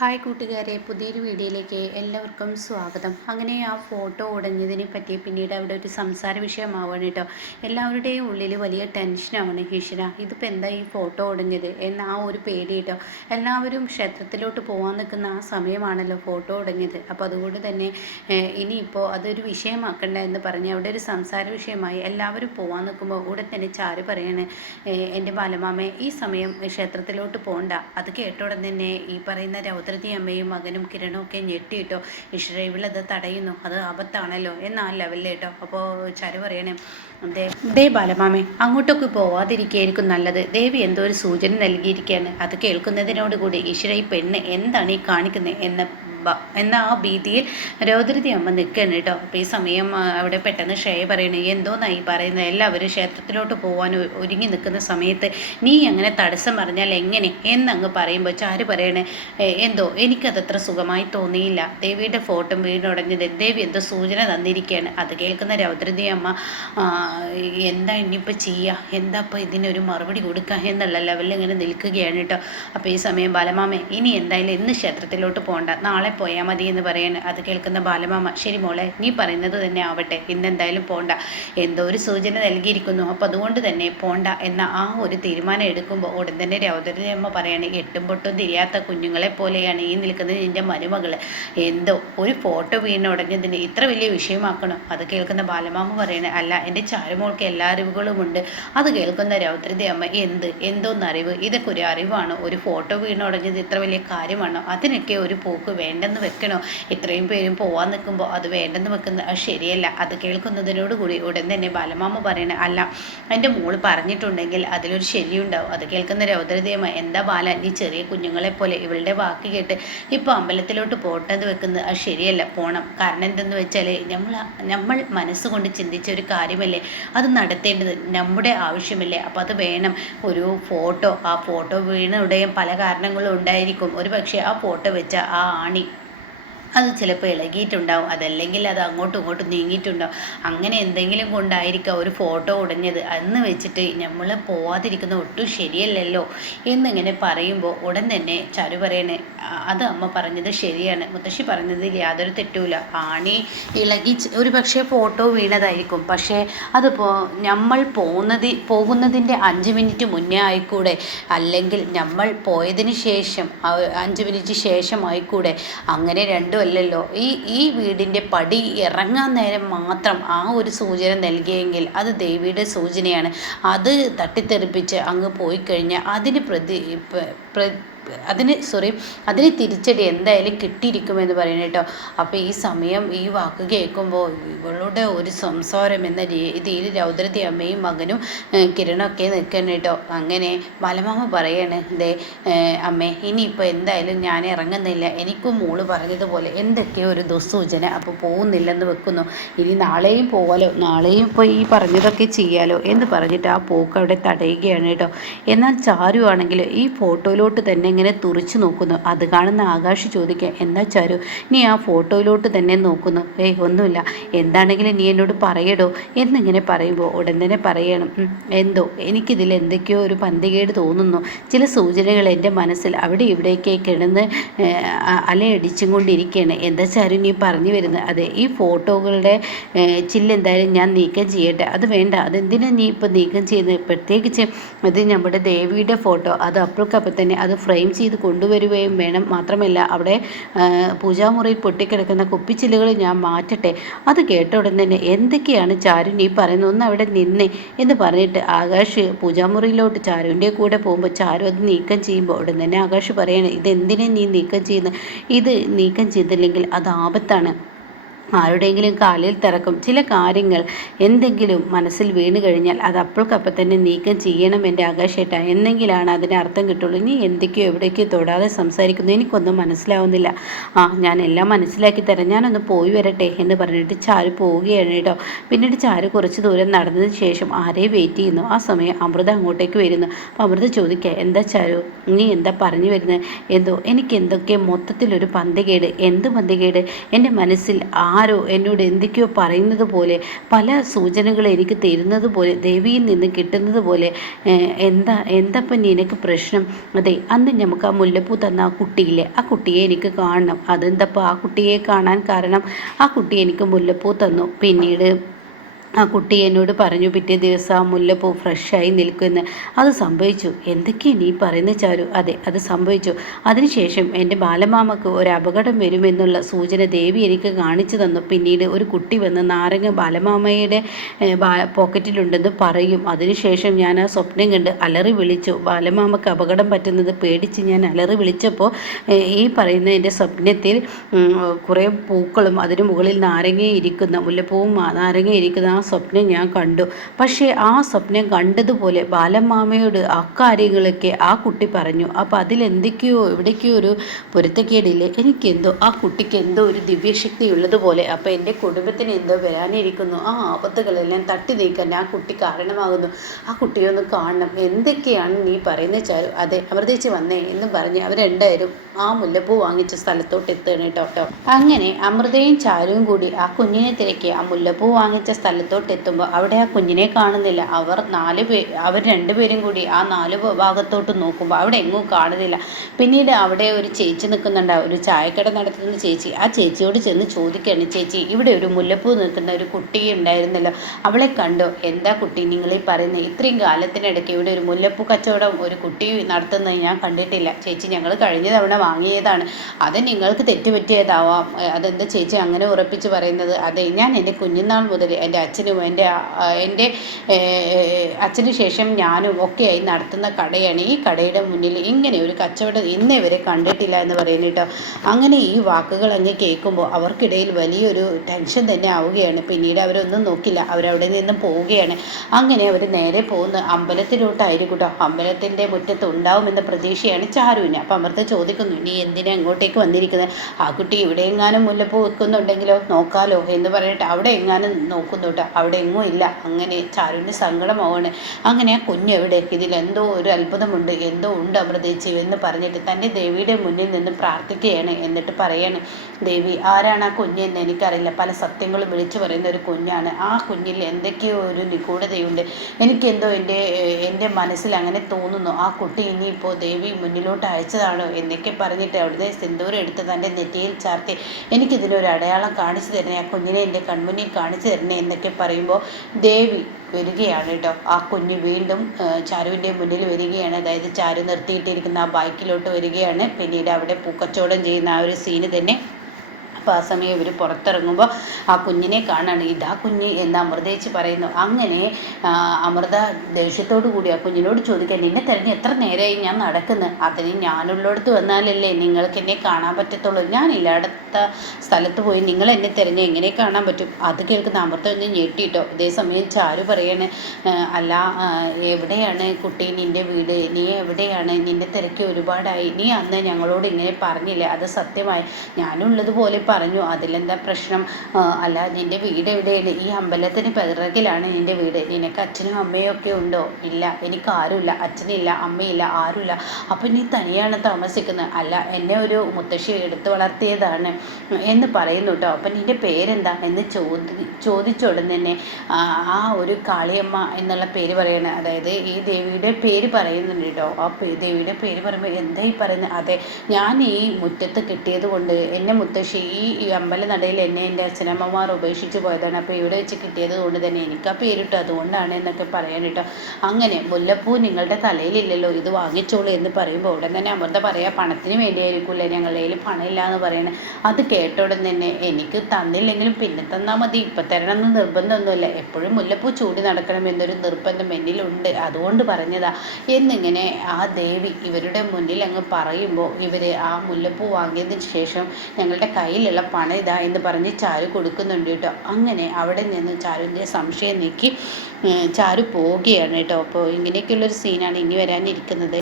Hi കൂട്ടുകാരെ, പുതിയൊരു വീഡിയോയിലേക്ക് എല്ലാവർക്കും സ്വാഗതം. അങ്ങനെ ആ ഫോട്ടോ ഉടഞ്ഞതിനെ പറ്റി പിന്നീട് അവിടെ ഒരു സംസാര വിഷയമാവാണ് കേട്ടോ. എല്ലാവരുടെയും ഉള്ളിൽ വലിയ ടെൻഷനാണ്. ഈശ്വര, ഇതിപ്പോൾ എന്താ ഈ ഫോട്ടോ ഉടഞ്ഞത് എന്ന ആ ഒരു പേടി കേട്ടോ. എല്ലാവരും ക്ഷേത്രത്തിലോട്ട് പോകാൻ നിൽക്കുന്ന ആ സമയമാണല്ലോ ഫോട്ടോ ഉടഞ്ഞത്. അപ്പോൾ അതുകൊണ്ട് തന്നെ ഇനിയിപ്പോൾ അതൊരു വിഷയമാക്കണ്ട എന്ന് പറഞ്ഞ് അവിടെ ഒരു സംസാര വിഷയമായി. എല്ലാവരും പോകാൻ നിൽക്കുമ്പോൾ ഉടൻ തന്നെ ചാരു പറയാണ്, എൻ്റെ ബാലമാമേ, ഈ സമയം ക്ഷേത്രത്തിലോട്ട് പോകണ്ട. അത് കേട്ടോടൻ തന്നെ ഈ പറയുന്ന രൗദ്രതി അമ്മയും മകനും കിരണും ഒക്കെ ഞെട്ടിയിട്ടോ. ഈശ്വര, ഇവളത് തടയുന്നു, അത് ആപത്താണല്ലോ എന്നാ ലെവലിൽ കേട്ടോ. അപ്പോൾ ചരു പറയണേ, ദേ ബാലമാമേ, അങ്ങോട്ടൊക്കെ പോവാതിരിക്കുകയായിരിക്കും നല്ലത്. ദേവി എന്തോ ഒരു സൂചന നൽകിയിരിക്കുകയാണ്. അത് കേൾക്കുന്നതിനോടുകൂടി ഈശ്വര, ഈ പെണ്ണ് എന്താണ് ഈ കാണിക്കുന്നത് എന്ന ആ ഭീതിയിൽ രൗദ്രതി അമ്മ നിൽക്കുകയാണ് കേട്ടോ. അപ്പോൾ ഈ സമയം അവിടെ പെട്ടെന്ന് ഷേ പറയണേ, എന്തോന്നായി പറയുന്നത്? എല്ലാവരും ക്ഷേത്രത്തിലോട്ട് പോകാൻ ഒരുങ്ങി നിൽക്കുന്ന സമയത്ത് നീ അങ്ങനെ തടസ്സം പറഞ്ഞാൽ എങ്ങനെ എന്നങ്ങ് പറയുമ്പോൾ ചാരു പറയണേ, എന്തോ എനിക്കതത്ര സുഖമായി തോന്നിയില്ല. ദേവിയുടെ ഫോട്ടോ വീണുടഞ്ഞത് ദേവി എന്തോ സൂചന തന്നിരിക്കുകയാണ്. അത് കേൾക്കുന്ന രൗദ്രതി അമ്മ, എന്താ ഇനിയിപ്പോൾ ചെയ്യുക, എന്താ ഇപ്പോൾ ഇതിനൊരു മറുപടി കൊടുക്കുക എന്നുള്ള ലെവലിൽ ഇങ്ങനെ നിൽക്കുകയാണ് കേട്ടോ. അപ്പോൾ ഈ സമയം ബാലമാമേ, ഇനി എന്തായാലും ഇന്ന് ക്ഷേത്രത്തിലോട്ട് പോകണ്ട, നാളെ പോയാൽ മതി എന്ന് പറയാൻ. അത് കേൾക്കുന്ന ബാലമാമ, ശരി മോളെ, നീ പറയുന്നത് തന്നെ ആവട്ടെ, ഇന്നെന്തായാലും പോണ്ട, എന്തോ ഒരു സൂചന നൽകിയിരിക്കുന്നു, അപ്പം അതുകൊണ്ട് തന്നെ പോണ്ട എന്ന ആ ഒരു തീരുമാനം എടുക്കുമ്പോൾ ഉടൻ തന്നെ രൗദ്രതി അമ്മ പറയാണ്, എട്ടും പൊട്ടും തിരിയാത്ത കുഞ്ഞുങ്ങളെ പോലെയാണ് ഈ നിൽക്കുന്നത് നിൻ്റെ മരുമകൾ. എന്തോ ഒരു ഫോട്ടോ വീണുടഞ്ഞതിന് ഇത്ര വലിയ വിഷയമാക്കണം. അത് കേൾക്കുന്ന ബാലമാമ പറയണേ, അല്ല, എൻ്റെ ചാരുമോൾക്ക് എല്ലാ അറിവുകളുമുണ്ട്. അത് കേൾക്കുന്ന രൗദ്രതി അമ്മ, എന്തോന്നറിവ്, ഇതൊക്കെ ഒരു അറിവാണോ? ഒരു ഫോട്ടോ വീണുടഞ്ഞത് ഇത്ര വലിയ കാര്യമാണോ? അതിനൊക്കെ ഒരു പോക്ക് വേണ്ടെന്ന് വെക്കണോ? ഇത്രയും പേരും പോവാൻ നിൽക്കുമ്പോൾ അത് വേണ്ടെന്ന് വെക്കുന്നത് അത് ശരിയല്ല. അത് കേൾക്കുന്നതിനോടുകൂടി ഉടൻ തന്നെ ബാലമാമ പറയണ, അല്ല, എൻ്റെ മോള് പറഞ്ഞിട്ടുണ്ടെങ്കിൽ അതിലൊരു ശരിയുണ്ടാവും. അത് കേൾക്കുന്ന രൗദ്രതയമ്മ, എന്താ ബാല, നീ ചെറിയ കുഞ്ഞുങ്ങളെ പോലെ ഇവളുടെ വാക്ക് കേട്ട് ഇപ്പോൾ അമ്പലത്തിലോട്ട് പോട്ടെന്ന് വെക്കുന്നത് അത് ശരിയല്ല. പോണം. കാരണം എന്തെന്ന് വെച്ചാൽ നമ്മൾ മനസ്സുകൊണ്ട് ചിന്തിച്ച ഒരു കാര്യമല്ലേ, അത് നടത്തേണ്ടത് നമ്മുടെ ആവശ്യമല്ലേ. അപ്പോൾ അത് വേണം. ഒരു ഫോട്ടോ, ആ ഫോട്ടോ വീണുടയും പല കാരണങ്ങളും ഉണ്ടായിരിക്കും. ഒരു പക്ഷേ ആ ഫോട്ടോ വെച്ച ആ ആണി അത് ചിലപ്പോൾ ഇളകിയിട്ടുണ്ടാവും, അതല്ലെങ്കിൽ അത് അങ്ങോട്ടും ഇങ്ങോട്ടും നീങ്ങിയിട്ടുണ്ടാവും. അങ്ങനെ എന്തെങ്കിലും കൊണ്ടായിരിക്കാം ഒരു ഫോട്ടോ ഉടഞ്ഞത്. അന്ന് വെച്ചിട്ട് നമ്മൾ പോവാതിരിക്കുന്ന ഒട്ടും ശരിയല്ലല്ലോ എന്നിങ്ങനെ പറയുമ്പോൾ ഉടൻ തന്നെ ചരു പറയണേ, അത് അമ്മ പറഞ്ഞത് ശരിയാണ്, മുത്തശ്ശി പറഞ്ഞതിൽ യാതൊരു തെറ്റുമില്ല. ആണി ഇളകി ഒരു പക്ഷേ ഫോട്ടോ വീണതായിരിക്കും. പക്ഷേ അതിപ്പോൾ നമ്മൾ പോകുന്നതിൻ്റെ 5 മിനിറ്റ് മുന്നേ ആയിക്കൂടെ, അല്ലെങ്കിൽ നമ്മൾ പോയതിന് ശേഷം 5 മിനിറ്റ് ശേഷം ആയിക്കൂടെ. അങ്ങനെ രണ്ടും അല്ലല്ലോ. ഈ വീടിൻ്റെ പടി ഇറങ്ങാൻ നേരം മാത്രം ആ ഒരു സൂചന നൽകിയെങ്കിൽ അത് ദേവിയുടെ സൂചനയാണ്. അത് തട്ടിത്തെറിപ്പിച്ച് അങ്ങ് പോയി കഴിഞ്ഞാൽ അതിന് തിരിച്ചടി എന്തായാലും കിട്ടിയിരിക്കുമെന്ന് പറയുന്നത് കേട്ടോ. അപ്പോൾ ഈ സമയം ഈ വാക്ക് കേൾക്കുമ്പോൾ ഇവളുടെ ഒരു സംസാരം എന്ന രീതിയിൽ രൗദ്രതി അമ്മയും മകനും കിരണൊക്കെ നിൽക്കണം കേട്ടോ. അങ്ങനെ ബാലമാമ പറയാണ്, ദേ അമ്മേ, ഇനിയിപ്പോൾ എന്തായാലും ഞാൻ ഇറങ്ങുന്നില്ല, എനിക്കും മോള് പറഞ്ഞതുപോലെ എന്തൊക്കെയോ ഒരു ദുസ്സൂചന, അപ്പോൾ പോകുന്നില്ലെന്ന് വെക്കുന്നു. ഇനി നാളെയും പോകാലോ, നാളെയും ഇപ്പോൾ ഈ പറഞ്ഞതൊക്കെ ചെയ്യാലോ എന്ന് പറഞ്ഞിട്ട് ആ പോക്ക് അവിടെ തടയുകയാണ് കേട്ടോ. എന്നാൽ ചാരു ആണെങ്കിൽ ഈ ഫോട്ടോയിലോട്ട് തന്നെ ഇങ്ങനെ തുറിച്ചു നോക്കുന്നു. അത് കാണുന്ന ആകാശ് ചോദിക്കുക, എന്താ ചാരു, നീ ആ ഫോട്ടോയിലോട്ട് തന്നെ നോക്കുന്നു? ഒന്നുമില്ല, എന്താണെങ്കിലും നീ എന്നോട് പറയടോ എന്നിങ്ങനെ പറയുമ്പോൾ ഉടൻ തന്നെ പറയണം, എന്തോ എനിക്കിതിൽ എന്തൊക്കെയോ ഒരു പന്തികേട് തോന്നുന്നു. ചില സൂചനകൾ എൻ്റെ മനസ്സിൽ അവിടെ ഇവിടേക്ക് കിടന്ന് അലയടിച്ചും കൊണ്ടിരിക്കുകയാണ്. എന്താ ചാരു നീ പറഞ്ഞു വരുന്നത്? അതെ, ഈ ഫോട്ടോകളുടെ ചില്ലെന്തായാലും ഞാൻ നീക്കം ചെയ്യട്ടെ. അത് വേണ്ട, അതെന്തിനാ നീ ഇപ്പോൾ നീക്കം ചെയ്യുന്നത്? പ്രത്യേകിച്ച് ഇത് നമ്മുടെ ദേവിയുടെ ഫോട്ടോ, അത് അപ്പോഴേക്കപ്പം തന്നെ അത് ഫ്രെയിം ചെയ്ത് കൊണ്ടുവരികയും വേണം. മാത്രമല്ല അവിടെ പൂജാമുറിയിൽ പൊട്ടിക്കിടക്കുന്ന കുപ്പിച്ചില്ലുകൾ ഞാൻ മാറ്റട്ടെ. അത് കേട്ട ഉടൻ തന്നെ, എന്തൊക്കെയാണ് ചാരു നീ പറയുന്നത്, ഒന്ന് അവിടെ നിന്നേ എന്ന് പറഞ്ഞിട്ട് ആകാശ് പൂജാമുറിയിലോട്ട് ചാരുവിൻ്റെ കൂടെ പോകുമ്പോൾ ചാരു അത് നീക്കം ചെയ്യുമ്പോൾ ഉടൻ തന്നെ ആകാശ് പറയണേ, ഇതെന്തിനാ നീ നീക്കം ചെയ്യുന്നത്? ഇത് നീക്കം ചെയ്തില്ലെങ്കിൽ അത് ആപത്താണ്, ആരുടെയെങ്കിലും കാലിൽ തിറക്കും. ചില കാര്യങ്ങൾ എന്തെങ്കിലും മനസ്സിൽ വീണ് കഴിഞ്ഞാൽ അത് അപ്പോഴേക്കപ്പം തന്നെ നീക്കം ചെയ്യണം എൻ്റെ ആകാശേട്ട, എന്നെങ്കിലാണ് അതിന് അർത്ഥം കിട്ടുള്ളൂ. നീ എന്തൊക്കെയോ എവിടേക്കോ തൊടാതെ സംസാരിക്കുന്നു, എനിക്കൊന്നും മനസ്സിലാവുന്നില്ല. ഞാൻ എല്ലാം മനസ്സിലാക്കി തരാം, ഞാനൊന്ന് പോയി വരട്ടെ എന്ന് പറഞ്ഞിട്ട് ചാരു പോവുകയാണ് കേട്ടോ. പിന്നീട് ചാരു കുറച്ച് ദൂരം നടന്നതിന് ശേഷം ആരെയും വെയിറ്റ് ചെയ്യുന്നു. ആ സമയം അമൃത അങ്ങോട്ടേക്ക് വരുന്നു. അപ്പോൾ അമൃത ചോദിക്കുക, എന്താ ചാരു നീ എന്താ പറഞ്ഞു വരുന്നത്? എന്തോ എനിക്ക് എന്തൊക്കെ മൊത്തത്തിലൊരു പന്തികേട്. എന്ത് പന്തികേട്? എൻ്റെ മനസ്സിൽ ആരോ എന്നോട് എന്തൊക്കെയോ പറയുന്നത് പോലെ, പല സൂചനകൾ എനിക്ക് തരുന്നത് പോലെ, ദേവിയിൽ നിന്ന് കിട്ടുന്നത് പോലെ. എന്തപ്പം നിനക്ക് പ്രശ്നം? അതെ, അന്ന് നമുക്ക് ആ മുല്ലപ്പൂ തന്ന ആ കുട്ടിയില്ലേ, ആ കുട്ടിയെ എനിക്ക് കാണണം. അതെന്തപ്പോൾ ആ കുട്ടിയെ കാണാൻ കാരണം? ആ കുട്ടി എനിക്ക് മുല്ലപ്പൂ തന്നു. പിന്നീട് ആ കുട്ടി എന്നോട് പറഞ്ഞു പിറ്റേ ദിവസം ആ മുല്ലപ്പൂ ഫ്രഷായി നിൽക്കുമെന്ന്. അത് സംഭവിച്ചു. എന്തൊക്കെയാണ് നീ പറയുന്നത് ചാരു? അതെ, അത് സംഭവിച്ചു. അതിനുശേഷം എൻ്റെ ബാലമാമക്ക് ഒരു അപകടം വരുമെന്നുള്ള സൂചന ദേവി എനിക്ക് കാണിച്ചു തന്നു. പിന്നീട് ഒരു കുട്ടി വന്ന് നാരങ്ങ ബാലമാമയുടെ പോക്കറ്റിലുണ്ടെന്ന് പറയും. അതിനുശേഷം ഞാൻ ആ സ്വപ്നം കണ്ട് അലറി വിളിച്ചു. ബാലമാമക്ക് അപകടം പറ്റുന്നത് പേടിച്ച് ഞാൻ അലറി വിളിച്ചപ്പോൾ ഈ പറയുന്ന എൻ്റെ സ്വപ്നത്തിൽ കുറേ പൂക്കളും അതിന് മുകളിൽ മുല്ലപ്പൂവും നാരങ്ങ ഇരിക്കുന്ന ആ സ്വപ്നം ഞാൻ കണ്ടു. പക്ഷേ ആ സ്വപ്നം കണ്ടതുപോലെ ബാലമാമയോട് അക്കാര്യങ്ങളൊക്കെ ആ കുട്ടി പറഞ്ഞു. അപ്പോൾ എവിടേക്കോ ഒരു പൊരുത്തക്കേടില്ലേ? എനിക്കെന്തോ ആ കുട്ടിക്ക് എന്തോ ഒരു ദിവ്യശക്തി ഉള്ളതുപോലെ. അപ്പോൾ എൻ്റെ കുടുംബത്തിന് എന്തോ വരാനിരിക്കുന്നു. ആ ആപത്തുകളെല്ലാം തട്ടി നീക്കാൻ ആ കുട്ടി കാരണമാകുന്നു. ആ കുട്ടിയൊന്ന് കാണണം. എന്തൊക്കെയാണ് നീ പറയുന്നത് ചാരു? അതെ, അമൃതേച്ചി വന്നേ എന്ന് പറഞ്ഞ് അവർ രണ്ടായിരും ആ മുല്ലപ്പൂ വാങ്ങിച്ച സ്ഥലത്തോട്ട് എത്തുകയാണ് കേട്ടോ. അങ്ങനെ അമൃതയും ചാരുവും കൂടി ആ കുഞ്ഞിനെ തിരക്കി ആ മുല്ലപ്പൂ വാങ്ങിച്ച സ്ഥലത്തോട്ട് എത്തുമ്പോൾ അവിടെ ആ കുഞ്ഞിനെ കാണുന്നില്ല. അവർ രണ്ടുപേരും കൂടി ആ 4 ഭാഗത്തോട്ട് നോക്കുമ്പോൾ അവിടെ എങ്ങും കാണുന്നില്ല. പിന്നീട് അവിടെ ഒരു ചേച്ചി നിൽക്കുന്നുണ്ട്, ഒരു ചായക്കട നടത്തുന്ന ചേച്ചി. ആ ചേച്ചിയോട് ചെന്ന് ചോദിക്കുകയാണ്, ചേച്ചി ഇവിടെ ഒരു മുല്ലപ്പൂ നിൽക്കുന്ന ഒരു കുട്ടി ഉണ്ടായിരുന്നല്ലോ, അവളെ കണ്ടോ? എന്താ കുട്ടി നിങ്ങളീ പറയുന്നത്? ഇത്രയും കാലത്തിനിടയ്ക്ക് ഇവിടെ ഒരു മുല്ലപ്പൂ കച്ചവടം ഒരു കുട്ടി നടത്തുന്നത് ഞാൻ കണ്ടിട്ടില്ല ചേച്ചി. ഞങ്ങൾ കഴിഞ്ഞ തവണ വാങ്ങിയതാണ്, അത് നിങ്ങൾക്ക് തെറ്റുപറ്റിയതാവാം. അതെന്താ ചേച്ചി അങ്ങനെ ഉറപ്പിച്ച് പറയുന്നത്? അതെ, ഞാൻ എൻ്റെ കുഞ്ഞുനാൾ മുതൽ എൻ്റെ അച്ഛനും എൻ്റെ അച്ഛന് ശേഷം ഞാനും ഒക്കെയായി നടത്തുന്ന കടയാണ്. ഈ കടയുടെ മുന്നിൽ ഇങ്ങനെ ഒരു കച്ചവടം ഇന്നേ വരെ കണ്ടിട്ടില്ല എന്ന് പറയുന്നു കേട്ടോ. അങ്ങനെ ഈ വാക്കുകൾ അങ്ങ് കേൾക്കുമ്പോൾ അവർക്കിടയിൽ വലിയൊരു ടെൻഷൻ തന്നെ ആവുകയാണ്. പിന്നീട് അവരൊന്നും നോക്കില്ല, അവരവിടെ നിന്ന് പോവുകയാണ്. അങ്ങനെ അവർ നേരെ പോകുന്ന അമ്പലത്തിലോട്ടായിരിക്കും കേട്ടോ. അമ്പലത്തിൻ്റെ മുറ്റത്ത് ഉണ്ടാവുമെന്ന പ്രതീക്ഷയാണ് ചാരുവിന്. അപ്പം അമൃത ചോദിക്കുന്നു, നീ എന്തിനാ അങ്ങോട്ടേക്ക് വന്നിരിക്കുന്നത്? ആ കുട്ടി ഇവിടെ എങ്ങാനും മുല്ലപ്പൂ വെക്കുന്നുണ്ടെങ്കിലോ നോക്കാലോ എന്ന് പറഞ്ഞിട്ട് അവിടെ എങ്ങാനും നോക്കുന്നു കേട്ടോ. അവിടെ എങ്ങും ഇല്ല. അങ്ങനെ ചാരുവിന് സങ്കടമാവാണ്. അങ്ങനെ ആ കുഞ്ഞെവിടെ? ഇതിലെന്തോ ഒരു അത്ഭുതമുണ്ട്, എന്തോ ഉണ്ട് അമൃതേച്ചി എന്ന് പറഞ്ഞിട്ട് തൻ്റെ ദേവിയുടെ മുന്നിൽ നിന്ന് പ്രാർത്ഥിക്കുകയാണ്. എന്നിട്ട് പറയാണ്, ദേവി ആരാണ് ആ കുഞ്ഞെന്ന് എനിക്കറിയില്ല, പല സത്യങ്ങളും വിളിച്ചു പറയുന്ന ഒരു കുഞ്ഞാണ്. ആ കുഞ്ഞിൽ എന്തൊക്കെയോ ഒരു നിഗൂഢതയുണ്ട്. എനിക്കെന്തോ എൻ്റെ മനസ്സിൽ അങ്ങനെ തോന്നുന്നു. ആ കുട്ടി ഇനിയിപ്പോൾ ദേവി മുന്നിലോട്ട് അയച്ചതാണോ എന്നൊക്കെ പറഞ്ഞിട്ട് അവിടുത്തെ സിന്ദൂരം എടുത്ത് തൻ്റെ നെറ്റിയിൽ ചാർത്തി എനിക്കിതിനൊരു അടയാളം കാണിച്ചു തരണേ, ആ കുഞ്ഞിനെ എൻ്റെ കൺമുന്നിൽ കാണിച്ചു തരണേ എന്നൊക്കെ പറയുമ്പോൾ ദേവി വരികയാണ് കേട്ടോ. ആ കുഞ്ഞ് വീണ്ടും ചാരുവിൻ്റെ മുന്നിൽ വരികയാണ്. അതായത് ചാരു നിർത്തിയിട്ടിരിക്കുന്ന ആ ബൈക്കിലോട്ട് വരികയാണ്. പിന്നീട് അവിടെ പൂക്കച്ചവടം ചെയ്യുന്ന ആ ഒരു സീന് തന്നെ. അപ്പോൾ ആ സമയം ഇവർ പുറത്തിറങ്ങുമ്പോൾ ആ കുഞ്ഞിനെ കാണാണ്. ഇതാ കുഞ്ഞ് എന്ന് അമൃതേച്ചി പറയുന്നു. അങ്ങനെ അമൃത ദേഷ്യത്തോടു കൂടി ആ കുഞ്ഞിനോട് ചോദിക്കാൻ, നിന്നെ തിരഞ്ഞ് എത്ര നേരമായി ഞാൻ നടക്കുന്നത്? അതിന് ഞാനുള്ളിടത്ത് വന്നാലല്ലേ നിങ്ങൾക്ക് എന്നെ കാണാൻ പറ്റത്തുള്ളൂ. ഞാനില്ലാത്ത സ്ഥലത്ത് പോയി നിങ്ങൾ എന്നെ തിരഞ്ഞ് എങ്ങനെ കാണാൻ പറ്റും? അത് കേൾക്കുന്ന അമൃത ഒന്ന് ഞെട്ടിട്ടോ. ഇതേ സമയം ചാരു പറയാണ്, അല്ല എവിടെയാണ് കുട്ടി നിൻ്റെ വീട്? നീ എവിടെയാണ്? നിന്നെ തിരക്കി ഒരുപാടായി. നീ അന്ന് ഞങ്ങളോട് ഇങ്ങനെ പറഞ്ഞില്ലേ, അത് സത്യമായി. ഞാനുള്ളതുപോലെ പറഞ്ഞു, അതിലെന്താ പ്രശ്നം? അല്ല നിൻ്റെ വീട് എവിടെയാണ്? ഈ അമ്പലത്തിന് പിറകിലാണ് നിൻ്റെ വീട്. നിനക്ക് അച്ഛനും അമ്മയും ഒക്കെ ഉണ്ടോ? ഇല്ല, എനിക്ക് ആരുമില്ല, അച്ഛനില്ല, അമ്മയില്ല, ആരുമില്ല. അപ്പം നീ തനിയാണ് താമസിക്കുന്നത്? അല്ല, എന്നെ ഒരു മുത്തശ്ശി എടുത്തു വളർത്തിയതാണ് എന്ന് പറയുന്നു കേട്ടോ. അപ്പം നിൻ്റെ പേരെന്താ എന്ന് ചോദിച്ച ഉടൻ തന്നെ ആ ഒരു കാളിയമ്മ എന്നുള്ള പേര് പറയണേ. അതായത് ഈ ദേവിയുടെ പേര് പറയുന്നുണ്ട് കേട്ടോ. ആ ദേവിയുടെ പേര് പറയുമ്പോൾ എന്താ ഈ പറയുന്നത്? അതെ, ഞാൻ ഈ മുറ്റത്ത് കിട്ടിയത് കൊണ്ട് എന്നെ മുത്തശ്ശി ഈ അമ്പലനടയിൽ എന്നെ എൻ്റെ അച്ഛനമ്മമാർ ഉപേക്ഷിച്ച് പോയതാണ്. അപ്പോൾ ഇവിടെ വെച്ച് കിട്ടിയത് കൊണ്ട് തന്നെ എനിക്ക് ആ പേരിട്ടു, അതുകൊണ്ടാണ് എന്നൊക്കെ പറയാൻ കേട്ടോ. അങ്ങനെ മുല്ലപ്പൂ നിങ്ങളുടെ തലയിലില്ലല്ലോ, ഇത് വാങ്ങിച്ചോളൂ എന്ന് പറയുമ്പോൾ ഉടൻ തന്നെ അമൃത പറയാ, പണത്തിന് വേണ്ടിയായിരിക്കില്ലേ, ഞങ്ങളുടെ കയ്യിൽ പണമില്ല എന്ന് പറയണേ. അത് കേട്ട ഉടൻ തന്നെ, എനിക്ക് തന്നില്ലെങ്കിലും പിന്നെ തന്നാൽ മതി, ഇപ്പം തരണം എന്ന് നിർബന്ധമൊന്നുമില്ല, എപ്പോഴും മുല്ലപ്പൂ ചൂടി നടക്കണം എന്നൊരു നിർബന്ധം എന്നിലുണ്ട്, അതുകൊണ്ട് പറഞ്ഞതാ എന്നിങ്ങനെ ആ ദേവി ഇവരുടെ മുന്നിൽ അങ്ങ് പറയുമ്പോൾ ഇവർ ആ മുല്ലപ്പൂ വാങ്ങിയതിന് ശേഷം ഞങ്ങളുടെ കയ്യിലുള്ള പണം ഇതാ എന്ന് പറഞ്ഞ് ചാരു കൊടുക്കുന്നുണ്ട് കേട്ടോ. അങ്ങനെ അവിടെ നിന്ന് ചാരുവിൻ്റെ സംശയം നീക്കി ചാരു പോവുകയാണ് കേട്ടോ. അപ്പോൾ ഇങ്ങനെയൊക്കെയുള്ളൊരു സീനാണ് ഇനി വരാനിരിക്കുന്നത്.